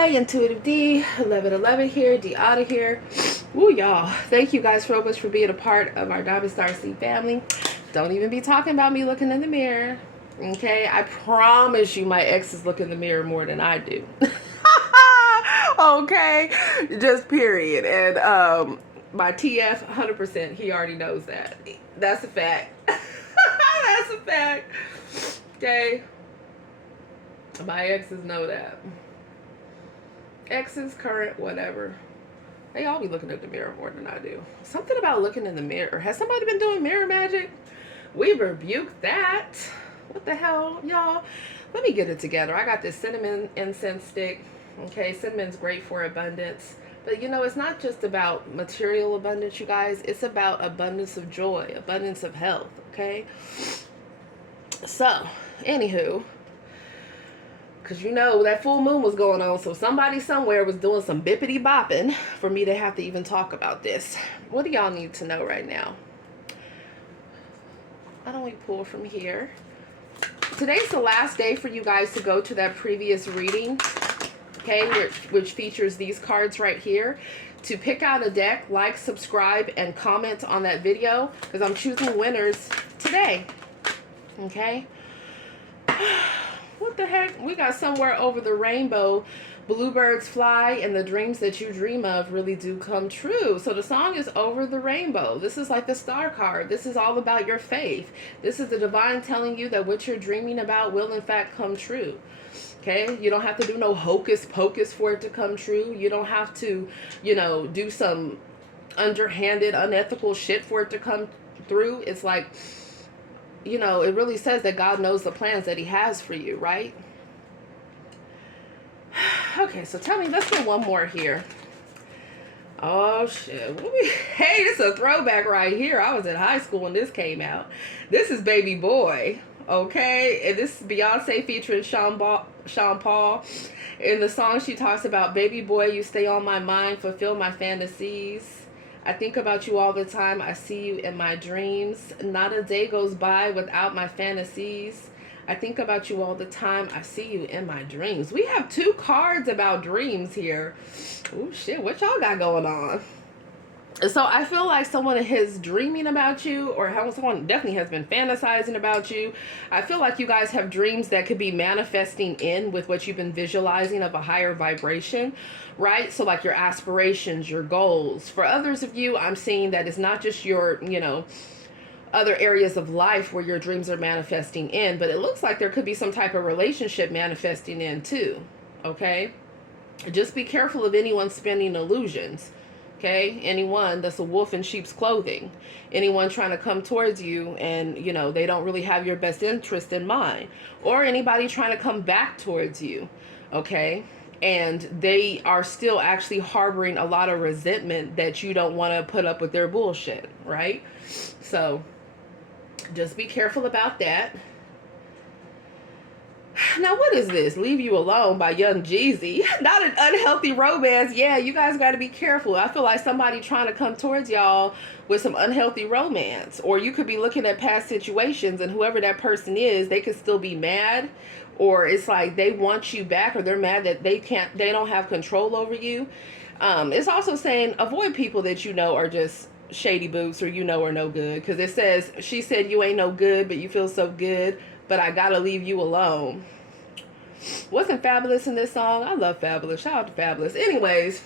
Hi, Intuitive D, 1111 here, Dionna here. Woo, y'all. Thank you guys so much for being a part of our Diamond Star Seed family. Don't even be talking about me looking in the mirror. Okay? I promise you my exes look in the mirror more than I do. Okay? Just period. And my TF, 100%, he already knows that. That's a fact. That's a fact. Okay? My exes know that. Exes, current, whatever. They all be looking at the mirror more than I do. Something about looking in the mirror. Has somebody been doing mirror magic? We rebuke that. What the hell, y'all? Let me get it together. I got this cinnamon incense stick. Okay, cinnamon's great for abundance. But you know, it's not just about material abundance, you guys. It's about abundance of joy, abundance of health, okay? So, anywho, because you know that full moon was going on, so somebody somewhere was doing some bippity bopping for me to have to even talk about this. What do y'all need to know right now? Why don't we pull from here? Today's the last day for you guys to go to that previous reading, okay, which features these cards right here. To pick out a deck, like, subscribe, and comment on that video, because I'm choosing winners today, okay? What the heck? We got somewhere over the rainbow. Bluebirds fly and the dreams that you dream of really do come true. So the song is Over the Rainbow. This is like the star card. This is all about your faith. This is the divine telling you that what you're dreaming about will in fact come true. Okay? You don't have to do no hocus pocus for it to come true. You don't have to, you know, do some underhanded, unethical shit for it to come through. It's like, you know, it really says that God knows the plans that he has for you, right? Okay, so tell me, let's get one more here. Oh, shit. Hey, this is a throwback right here. I was in high school when this came out. This is Baby Boy, okay? And this is Beyonce featuring Sean Paul. In the song, she talks about, baby boy, you stay on my mind, fulfill my fantasies. I think about you all the time. I see you in my dreams. Not a day goes by without my fantasies. I think about you all the time. I see you in my dreams. We have two cards about dreams here. Oh, shit. What y'all got going on? So I feel like someone is dreaming about you, or someone definitely has been fantasizing about you. I feel like you guys have dreams that could be manifesting in with what you've been visualizing of a higher vibration, right? So like your aspirations, your goals. For others of you, I'm seeing that it's not just your, you know, other areas of life where your dreams are manifesting in, but it looks like there could be some type of relationship manifesting in too, okay? Just be careful of anyone spinning illusions. Okay, anyone that's a wolf in sheep's clothing, anyone trying to come towards you and, you know, they don't really have your best interest in mind, or anybody trying to come back towards you, okay, and they are still actually harboring a lot of resentment that you don't want to put up with their bullshit, right? So just be careful about that. Now, what is this? Leave You Alone by Young Jeezy. Not an unhealthy romance. Yeah, you guys got to be careful. I feel like somebody trying to come towards y'all with some unhealthy romance. Or you could be looking at past situations and whoever that person is, they could still be mad. Or it's like they want you back, or they're mad that they don't have control over you. It's also saying avoid people that you know are just shady boots, or you know are no good. Because it says, she said you ain't no good, but you feel so good. But I gotta leave you alone. Wasn't Fabulous in this song? I love Fabulous. Shout out to Fabulous. Anyways,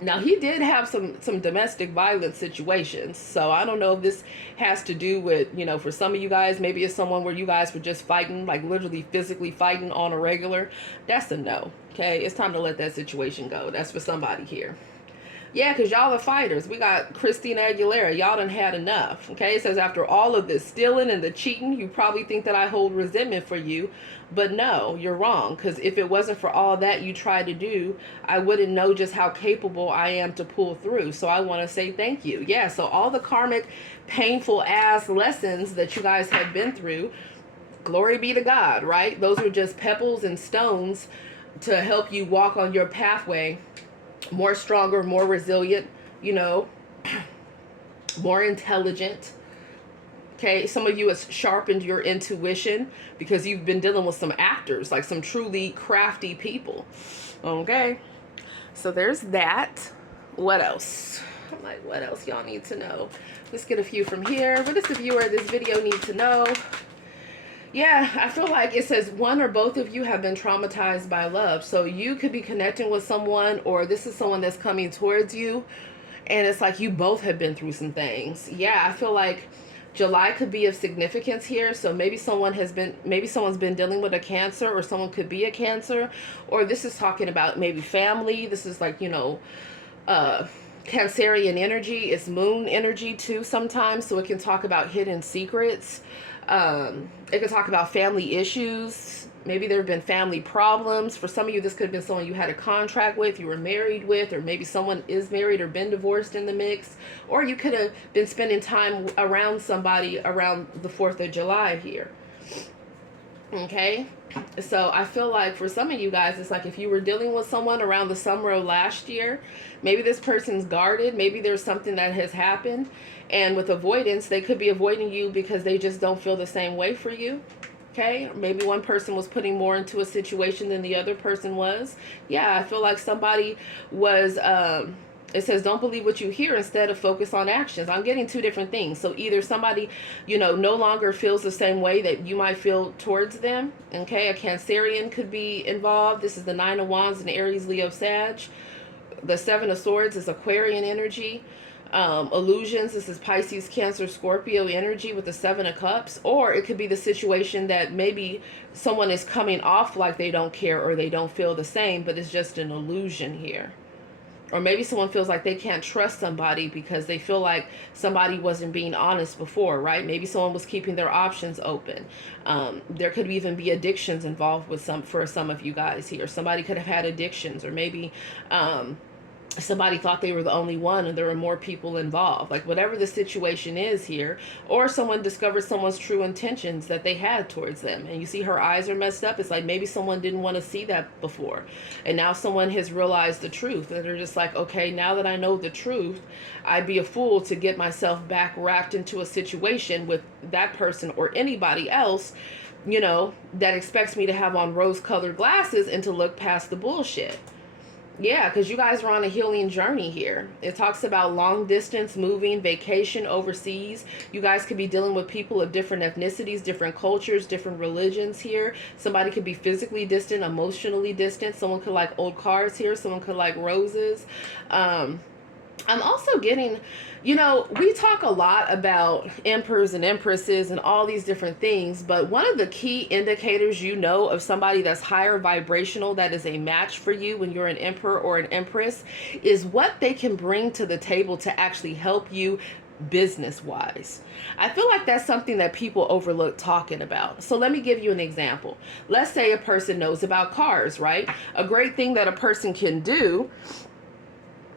now he did have some domestic violence situations. So I don't know if this has to do with, you know, for some of you guys, maybe it's someone where you guys were just fighting, like literally physically fighting on a regular. That's a no. Okay, it's time to let that situation go. That's for somebody here. Yeah, because y'all are fighters. We got Christina Aguilera. Y'all done had enough. Okay, it says, after all of this stealing and the cheating, you probably think that I hold resentment for you. But no, you're wrong. Because if it wasn't for all that you tried to do, I wouldn't know just how capable I am to pull through. So I want to say thank you. Yeah, so all the karmic, painful ass lessons that you guys have been through, glory be to God, right? Those are just pebbles and stones to help you walk on your pathway more stronger, more resilient, you know, more intelligent, Okay, some of you has sharpened your intuition because you've been dealing with some actors, like some truly crafty people. Okay, so there's that. What else? I'm like, what else y'all need to know? Let's get a few from here. What does the viewer of this video need to know? Yeah, I feel like it says one or both of you have been traumatized by love. So you could be connecting with someone, or this is someone that's coming towards you, and it's like you both have been through some things. Yeah, I feel like July could be of significance here. So maybe someone's been dealing with a Cancer, or someone could be a Cancer, or this is talking about maybe family. This is like, you know, Cancerian energy. It's moon energy too sometimes, so it can talk about hidden secrets. It could talk about family issues. Maybe there have been family problems. For some of you, this could have been someone you had a contract with, you were married with, or maybe someone is married or been divorced in the mix. Or you could have been spending time around somebody around the 4th of July here. Okay, so I feel like for some of you guys, it's like if you were dealing with someone around the summer of last year, maybe this person's guarded, maybe there's something that has happened, and with avoidance, they could be avoiding you because they just don't feel the same way for you. Okay, maybe one person was putting more into a situation than the other person was. Yeah, I feel like somebody was it says don't believe what you hear, instead of focus on actions. I'm getting two different things. So either somebody, you know, no longer feels the same way that you might feel towards them. Okay, a Cancerian could be involved. This is the 9 of Wands in Aries, Leo, Sag. The 7 of Swords is Aquarian energy. Illusions, this is Pisces, Cancer, Scorpio energy with the 7 of Cups. Or it could be the situation that maybe someone is coming off like they don't care or they don't feel the same, but it's just an illusion here. Or maybe someone feels like they can't trust somebody because they feel like somebody wasn't being honest before, right? Maybe someone was keeping their options open. There could even be addictions involved with for some of you guys here. Somebody could have had addictions, or maybe somebody thought they were the only one and there were more people involved. Like whatever the situation is here, or someone discovered someone's true intentions that they had towards them, and you see her eyes are messed up. It's like maybe someone didn't want to see that before, and now someone has realized the truth, and they're just like, okay, now that I know the truth, I'd be a fool to get myself back wrapped into a situation with that person or anybody else, you know, that expects me to have on rose-colored glasses and to look past the bullshit. Yeah, because you guys are on a healing journey here. It talks about long distance, moving, vacation overseas. You guys could be dealing with people of different ethnicities, different cultures, different religions here. Somebody could be physically distant, emotionally distant. Someone could like old cars here. Someone could like roses. I'm also getting, you know, we talk a lot about emperors and empresses and all these different things, but one of the key indicators, you know, of somebody that's higher vibrational, that is a match for you when you're an emperor or an empress, is what they can bring to the table to actually help you business-wise. I feel like that's something that people overlook talking about. So let me give you an example. Let's say a person knows about cars, right? A great thing that a person can do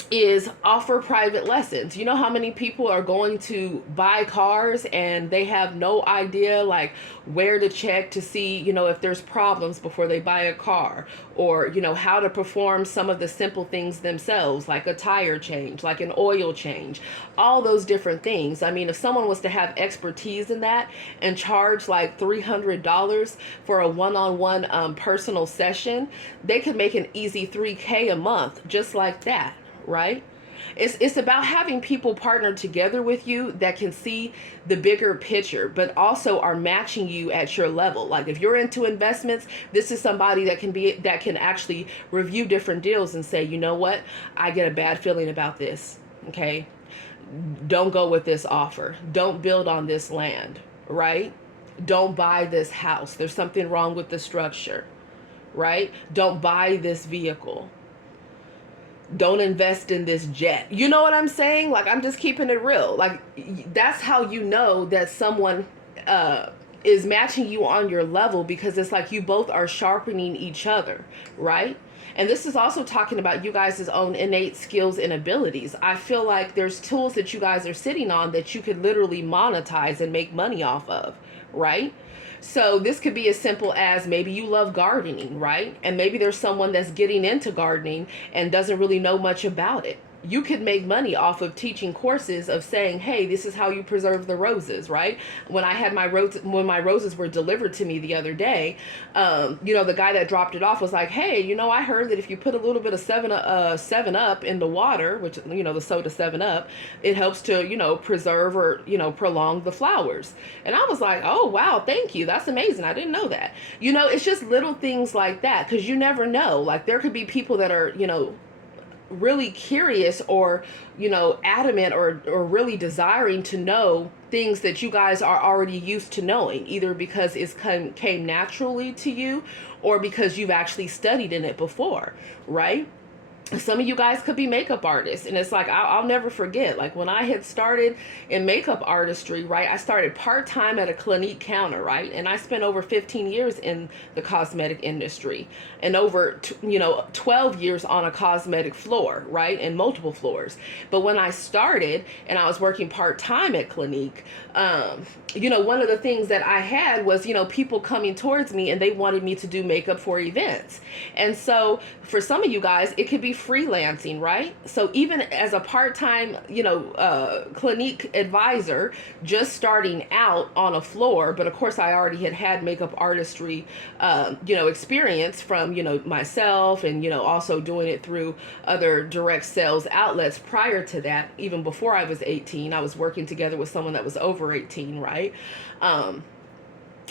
is offer private lessons. You know how many people are going to buy cars and they have no idea like where to check to see, you know, if there's problems before they buy a car, or, you know, how to perform some of the simple things themselves, like a tire change, like an oil change, all those different things. I mean, if someone was to have expertise in that and charge like $300 for a one-on-one personal session, they could make an easy $3K a month just like that. Right? It's about having people partner together with you that can see the bigger picture, but also are matching you at your level. Like if you're into investments, this is somebody that can actually review different deals and say, you know what, I get a bad feeling about this. Okay, don't go with this offer. Don't build on this land. Right? Don't buy this house. There's something wrong with the structure. Right? Don't buy this vehicle. Don't invest in this jet. You know what I'm saying? Like, I'm just keeping it real. Like, that's how you know that someone is matching you on your level, because it's like you both are sharpening each other, right? And this is also talking about you guys' own innate skills and abilities. I feel like there's tools that you guys are sitting on that you could literally monetize and make money off of, right? So this could be as simple as maybe you love gardening, right? And maybe there's someone that's getting into gardening and doesn't really know much about it. you could make money off of teaching courses of saying, hey, this is how you preserve the roses, right? When I had when my roses were delivered to me the other day, the guy that dropped it off was like, hey, I heard that if you put a little bit of 7 Up in the water, which, the soda 7 Up, it helps to, preserve or, prolong the flowers. And I was like, oh, wow, thank you. That's amazing. I didn't know that. It's just little things like that, because you never know. Like, there could be people that are, really curious or adamant or really desiring to know things that you guys are already used to knowing, either because it's came naturally to you or because you've actually studied in it before, right? Some of you guys could be makeup artists, and it's like, I'll never forget, like when I had started in makeup artistry, right? I started part-time at a Clinique counter, right? And I spent over 15 years in the cosmetic industry and over 12 years on a cosmetic floor, right? And multiple floors. But when I started and I was working part-time at Clinique, one of the things that I had was, people coming towards me and they wanted me to do makeup for events. And so for some of you guys, it could be freelancing, right? So even as a part-time, Clinique advisor, just starting out on a floor, but of course I already had makeup artistry, experience from, myself and, also doing it through other direct sales outlets prior to that. Even before I was 18, I was working together with someone that was over 18, right?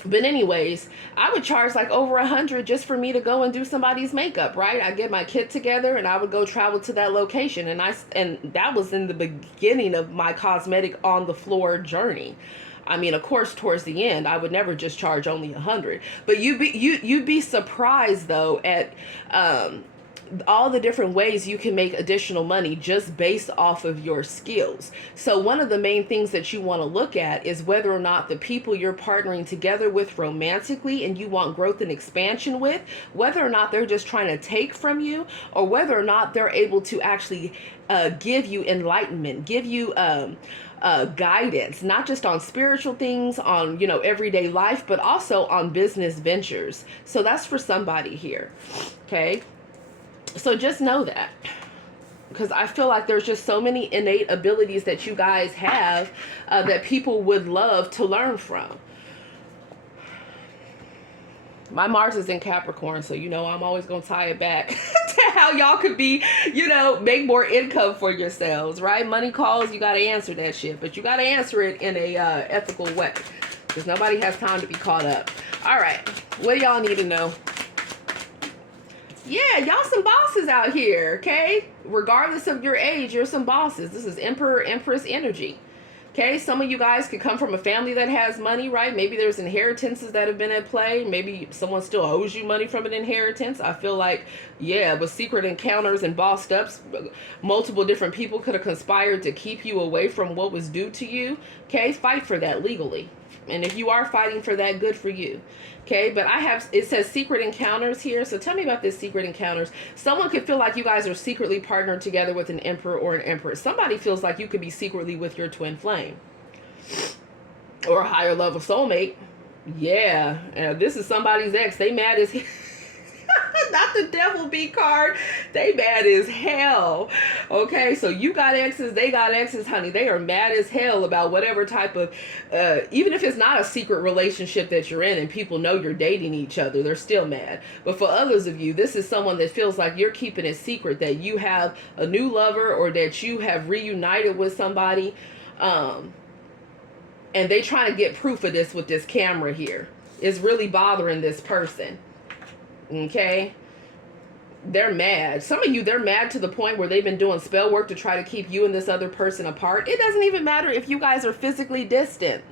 But anyways, I would charge like over $100 just for me to go and do somebody's makeup, right? I get my kit together and I would go travel to that location, and that was in the beginning of my cosmetic on the floor journey. I mean, of course, towards the end, I would never just charge only $100, but you'd be surprised though at all the different ways you can make additional money just based off of your skills. So one of the main things that you want to look at is whether or not the people you're partnering together with romantically and you want growth and expansion with, whether or not they're just trying to take from you, or whether or not they're able to actually give you enlightenment, give you guidance, not just on spiritual things, on everyday life, but also on business ventures. So that's for somebody here. Okay. So just know that, because I feel like there's just so many innate abilities that you guys have that people would love to learn from. My Mars is in Capricorn, so I'm always going to tie it back to how y'all could be, make more income for yourselves, right? Money calls, you got to answer that shit, but you got to answer it in a ethical way, because nobody has time to be caught up. All right, what do y'all need to know? Yeah, y'all some bosses out here, okay? Regardless of your age, you're some bosses. This is Emperor, Empress energy. Okay, some of you guys could come from a family that has money, right? Maybe there's inheritances that have been at play. Maybe someone still owes you money from an inheritance. I feel like, yeah, with secret encounters and bossed ups, multiple different people could have conspired to keep you away from what was due to you. Okay, fight for that legally. And if you are fighting for that, good for you. Okay, but it says secret encounters here. So tell me about this secret encounters. Someone could feel like you guys are secretly partnered together with an emperor or an empress. Somebody feels like you could be secretly with your twin flame or a higher level soulmate. Yeah, this is somebody's ex. They mad as not the devil B card. They mad as hell. Okay, so you got exes, they got exes, honey. They are mad as hell about whatever type of, even if it's not a secret relationship that you're in and people know you're dating each other, they're still mad. But for others of you, this is someone that feels like you're keeping it secret, that you have a new lover or that you have reunited with somebody. And they trying to get proof of this with this camera here. It's really bothering this person. Okay, they're mad. Some of you, they're mad to the point where they've been doing spell work to try to keep you and this other person apart. It doesn't even matter if you guys are physically distant.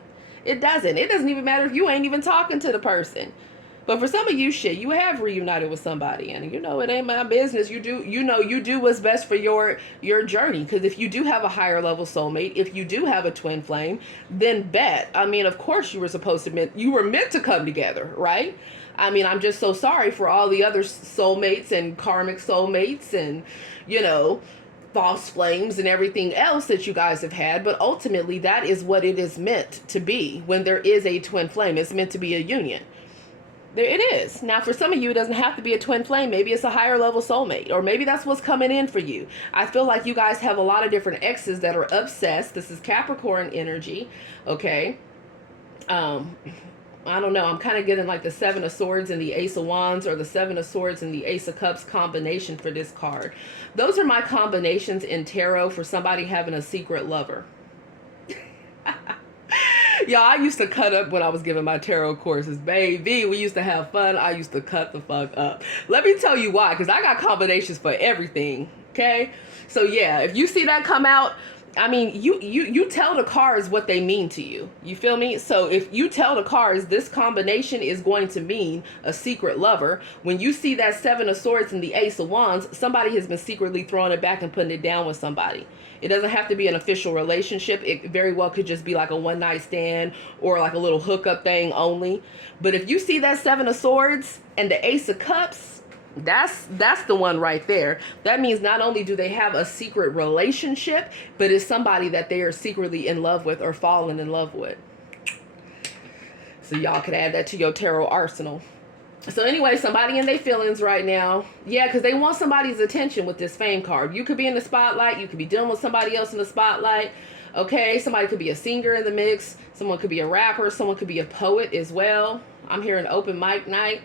It doesn't even matter if you ain't even talking to the person. But for some of you, shit, you have reunited with somebody, and it ain't my business. You do what's best for your journey. Because if you do have a higher level soulmate, if you do have a twin flame, then bet. I mean, of course you were meant to come together, right? I mean, I'm just so sorry for all the other soulmates and karmic soulmates and, false flames and everything else that you guys have had. But ultimately, that is what it is meant to be when there is a twin flame. It's meant to be a union. There it is. Now, for some of you, it doesn't have to be a twin flame. Maybe it's a higher level soulmate, or maybe that's what's coming in for you. I feel like you guys have a lot of different exes that are obsessed. This is Capricorn energy, okay? I don't know. I'm kind of getting like the Seven of Swords and the Ace of Wands, or the Seven of Swords and the Ace of Cups combination for this card. Those are my combinations in tarot for somebody having a secret lover. Y'all, I used to cut up when I was giving my tarot courses. Baby, we used to have fun. I used to cut the fuck up. Let me tell you why, because I got combinations for everything, okay? So yeah, if you see that come out, I mean, you tell the cards what they mean to you. You feel me? So if you tell the cards this combination is going to mean a secret lover, when you see that Seven of Swords and the Ace of Wands, somebody has been secretly throwing it back and putting it down with somebody. It doesn't have to be an official relationship. It very well could just be like a one-night stand or like a little hookup thing only. But if you see that Seven of Swords and the Ace of Cups, that's the one right there. That means not only do they have a secret relationship, but it's somebody that they are secretly in love with or falling in love with. So y'all could add that to your tarot arsenal. So anyway, somebody in their feelings right now. Yeah, because they want somebody's attention with this Fame card. You could be in the spotlight. You could be dealing with somebody else in the spotlight. Okay, somebody could be a singer in the mix. Someone could be a rapper. Someone could be a poet as well. I'm hearing open mic night.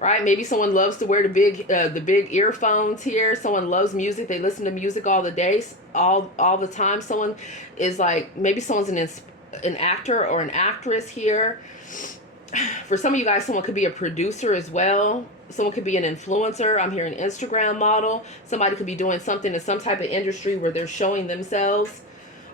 Right? Maybe someone loves to wear the big earphones here. Someone loves music. They listen to music all the days, all the time. Someone is like, maybe someone's an actor or an actress here. For some of you guys, someone could be a producer as well. Someone could be an influencer. I'm hearing Instagram model. Somebody could be doing something in some type of industry where they're showing themselves,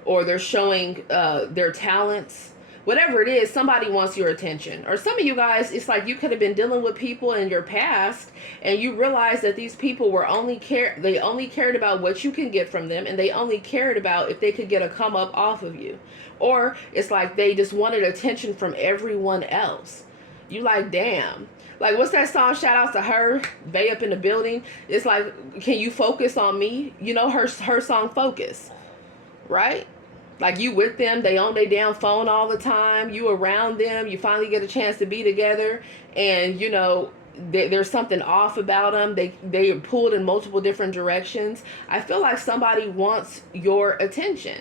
or they're showing their talents. Whatever it is, somebody wants your attention. Or some of you guys, it's like you could have been dealing with people in your past and you realize that these people were they only cared about what you can get from them, and they only cared about if they could get a come up off of you. Or it's like they just wanted attention from everyone else. You like, damn. Like, what's that song? Shout out to her, Bay Up in the Building. It's like, can you focus on me? You know, her song Focus, right? Like, you with them, they on their damn phone all the time, you around them, you finally get a chance to be together, and you know, there's something off about them. They are pulled in multiple different directions. I feel like somebody wants your attention.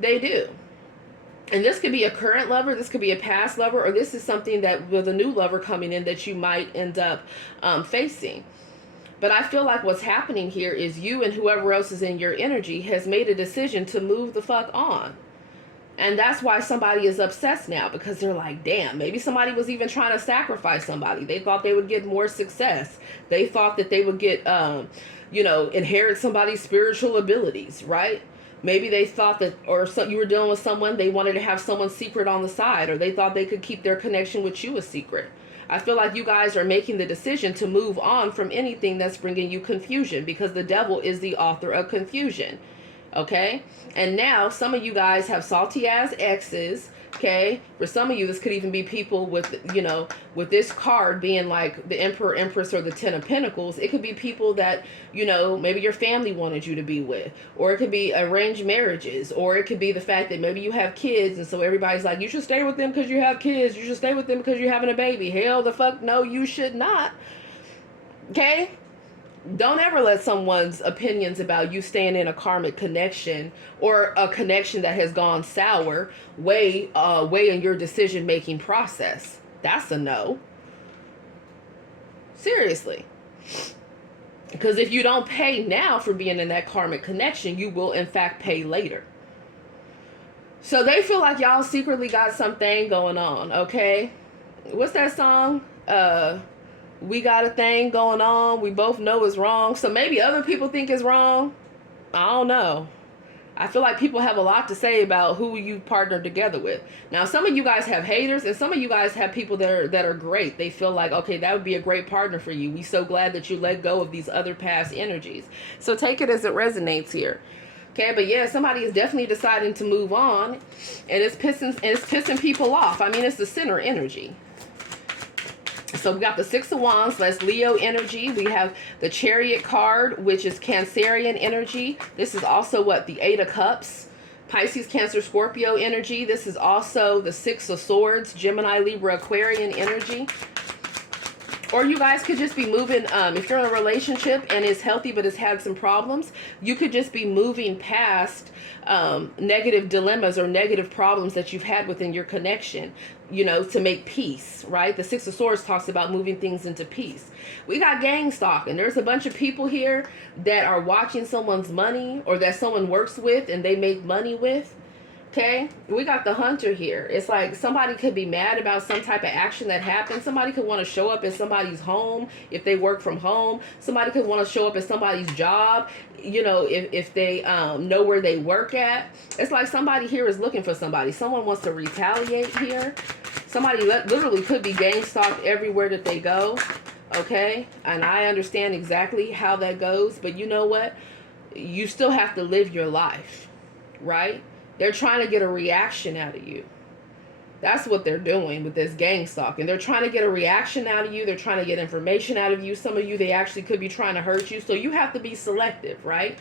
They do. And this could be a current lover, this could be a past lover, or this is something that with a new lover coming in that you might end up facing. But I feel like what's happening here is you and whoever else is in your energy has made a decision to move the fuck on. And that's why somebody is obsessed now, because they're like, damn, maybe somebody was even trying to sacrifice somebody. They thought they would get more success. They thought that they would get, inherit somebody's spiritual abilities, right? Maybe they thought that, you were dealing with someone, they wanted to have someone secret on the side, or they thought they could keep their connection with you a secret. I feel like you guys are making the decision to move on from anything that's bringing you confusion, because the devil is the author of confusion. Okay? And now some of you guys have salty ass exes. Okay? For some of you, this could even be people with, with this card being like the Emperor, Empress, or the Ten of Pentacles. It could be people that, maybe your family wanted you to be with. Or it could be arranged marriages. Or it could be the fact that maybe you have kids, and so everybody's like, you should stay with them because you have kids. You should stay with them because you're having a baby. Hell the fuck no, you should not. Okay? Don't ever let someone's opinions about you staying in a karmic connection or a connection that has gone sour weigh in your decision-making process. That's a no. Seriously. Because if you don't pay now for being in that karmic connection, you will in fact pay later. So they feel like y'all secretly got something going on, okay? What's that song? We got a thing going on. We both know it's wrong. So maybe other people think it's wrong. I don't know. I feel like people have a lot to say about who you partner together with. Now, some of you guys have haters, and some of you guys have people that are great. They feel like, okay, that would be a great partner for you. We so glad that you let go of these other past energies. So take it as it resonates here. Okay, but yeah, somebody is definitely deciding to move on, and it's pissing people off. I mean, it's the center energy. So we got the Six of Wands, that's Leo energy. We have the Chariot card, which is Cancerian energy. This is also the Eight of Cups, Pisces, Cancer, Scorpio energy. This is also the Six of Swords, Gemini, Libra, Aquarian energy. Or you guys could just be moving, if you're in a relationship and it's healthy but it's had some problems, you could just be moving past negative dilemmas or negative problems that you've had within your connection, you know, to make peace, right? The Six of Swords talks about moving things into peace. We got Gangstalking. There's a bunch of people here that are watching someone's money, or that someone works with and they make money with. Okay, we got the Hunter here. It's like somebody could be mad about some type of action that happened. Somebody could want to show up at somebody's home if they work from home. Somebody could want to show up at somebody's job, you know, if they know where they work at. It's like somebody here is looking for somebody. Someone wants to retaliate here. Somebody literally could be gang stalked everywhere that they go. Okay, and I understand exactly how that goes. But you know what? You still have to live your life, right? They're trying to get a reaction out of you. That's what they're doing with this gang stalking. They're trying to get a reaction out of you. They're trying to get information out of you. Some of you, they actually could be trying to hurt you. So you have to be selective, right?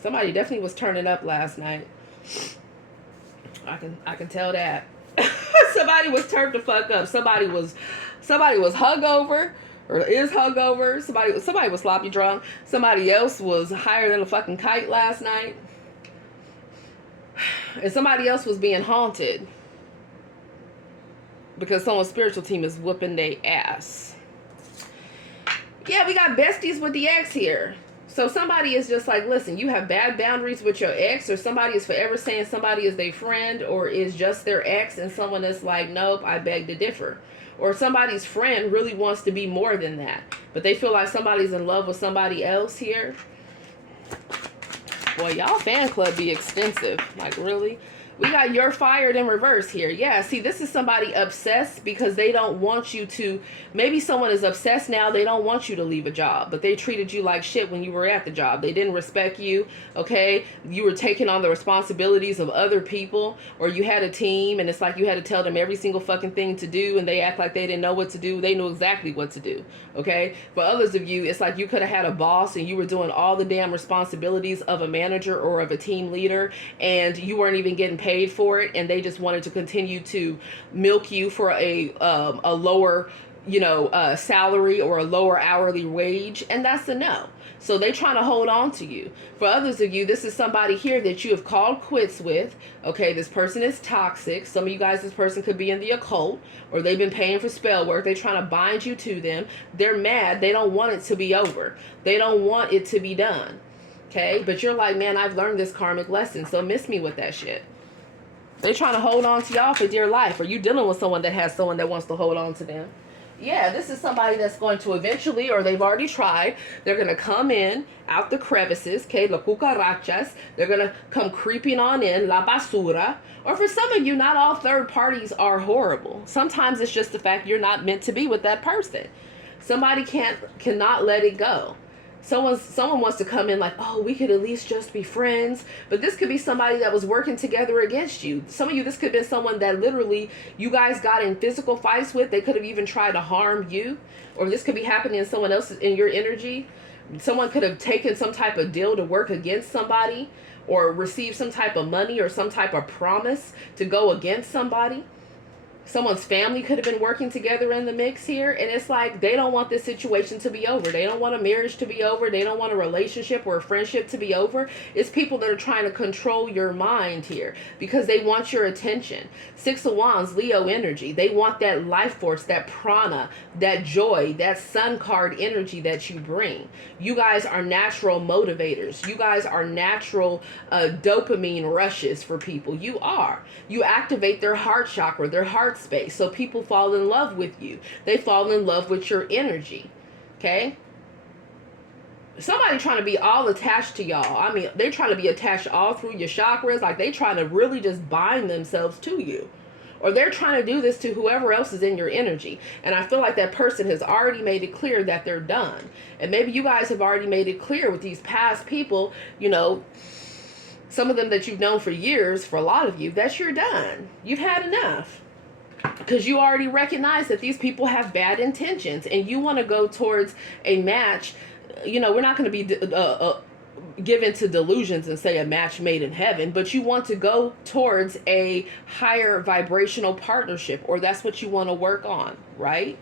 Somebody definitely was turning up last night. I can tell that. Somebody was turned the fuck up. Somebody was hungover. Or is hungover. Somebody was sloppy drunk. Somebody else was higher than a fucking kite last night. And somebody else was being haunted because someone's spiritual team is whooping their ass. Yeah, we got besties with the ex here. So somebody is just like, listen, you have bad boundaries with your ex, or somebody is forever saying somebody is their friend or is just their ex, and someone is like, nope, I beg to differ. Or somebody's friend really wants to be more than that, but they feel like somebody's in love with somebody else here. Boy, y'all fan club be extensive. Like, really? We got you're fired in reverse here. Yeah, see, this is somebody obsessed because they don't want you to. Maybe someone is obsessed now. They don't want you to leave a job, but they treated you like shit when you were at the job. They didn't respect you, okay? You were taking on the responsibilities of other people, or you had a team, and it's like you had to tell them every single fucking thing to do, and they act like they didn't know what to do. They knew exactly what to do, okay? For others of you, it's like you could have had a boss, and you were doing all the damn responsibilities of a manager or of a team leader, and you weren't even getting paid for it, and they just wanted to continue to milk you for a lower, you know, salary or a lower hourly wage, and that's a no. So they trying to hold on to you. For others of you, this is somebody here that you have called quits with. Okay, this person is toxic. Some of you guys, this person could be in the occult, or they've been paying for spell work. They're trying to bind you to them. They're mad. They don't want it to be over. They don't want it to be done. Okay, but you're like, man, I've learned this karmic lesson, so miss me with that shit. They trying to hold on to y'all for dear life. Are you dealing with someone that has someone that wants to hold on to them? Yeah, this is somebody that's going to eventually, or they've already tried, they're going to come in out the crevices, okay, la cucarachas. They're going to come creeping on in, la basura. Or for some of you, not all third parties are horrible. Sometimes it's just the fact you're not meant to be with that person. Somebody cannot let it go. Someone wants to come in like, oh, we could at least just be friends. But this could be somebody that was working together against you. Some of you, this could have been someone that literally you guys got in physical fights with. They could have even tried to harm you. Or this could be happening in someone else in your energy. Someone could have taken some type of deal to work against somebody, or received some type of money or some type of promise to go against somebody. Someone's family could have been working together in the mix here. And it's like they don't want this situation to be over. They don't want a marriage to be over. They don't want a relationship or a friendship to be over. It's people that are trying to control your mind here because they want your attention. Six of Wands, Leo energy. They want that life force, that prana, that joy, that sun card energy that you bring. You guys are natural motivators. You guys are natural dopamine rushes for people. You are. You activate their heart chakra, their heart space. So people fall in love with you. They fall in love with your energy. Okay? Somebody trying to be all attached to y'all. I mean, they're trying to be attached all through your chakras. Like they trying to really just bind themselves to you. Or they're trying to do this to whoever else is in your energy. And I feel like that person has already made it clear that they're done. And maybe you guys have already made it clear with these past people, you know, some of them that you've known for years, for a lot of you, that you're done. You've had enough. Because you already recognize that these people have bad intentions and you want to go towards a match. You know, we're not going to be give into delusions and say a match made in heaven, but you want to go towards a higher vibrational partnership, or that's what you want to work on, right?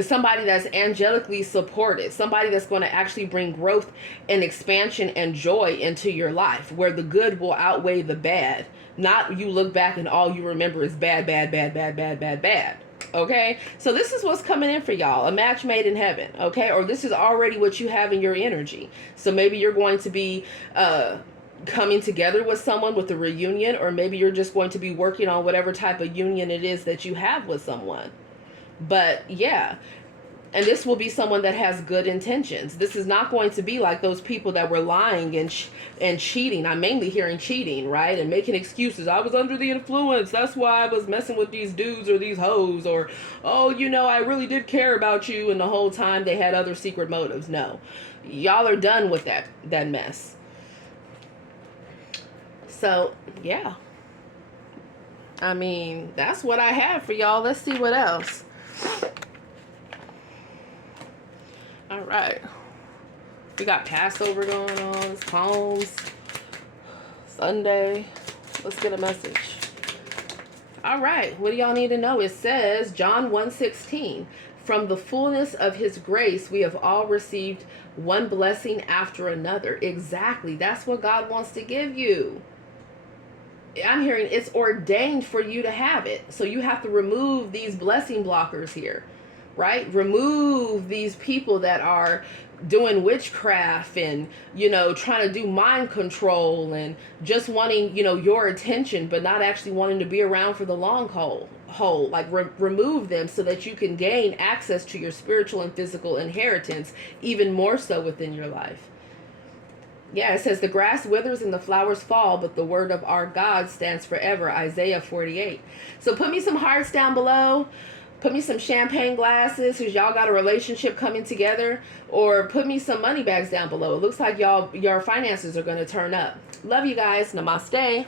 Somebody that's angelically supported, somebody that's going to actually bring growth and expansion and joy into your life, where the good will outweigh the bad. Not you look back and all you remember is bad, bad, bad, bad, bad, bad, bad. Okay, so this is what's coming in for y'all, a match made in heaven. Okay, or this is already what you have in your energy. So maybe you're going to be coming together with someone with a reunion, or maybe you're just going to be working on whatever type of union it is that you have with someone. But yeah, and this will be someone that has good intentions. This is not going to be like those people that were lying and cheating. I'm mainly hearing cheating, right? And making excuses. I was under the influence. That's why I was messing with these dudes or these hoes. Or, oh, you know, I really did care about you. And the whole time they had other secret motives. No. Y'all are done with that mess. So, yeah. I mean, that's what I have for y'all. Let's see what else. All right. We got Passover going on. It's Palms Sunday. Let's get a message. All right. What do y'all need to know? It says, John 1:16. From the fullness of his grace, we have all received one blessing after another. Exactly. That's what God wants to give you. I'm hearing it's ordained for you to have it. So you have to remove these blessing blockers here, right? Remove these people that are doing witchcraft and, you know, trying to do mind control and just wanting, you know, your attention, but not actually wanting to be around for the long haul. Like remove them so that you can gain access to your spiritual and physical inheritance even more so within your life. Yeah, it says the grass withers and the flowers fall, but the word of our God stands forever. Isaiah 48. So put me some hearts down below. Put me some champagne glasses because y'all got a relationship coming together. Or put me some money bags down below. It looks like your finances are going to turn up. Love you guys. Namaste.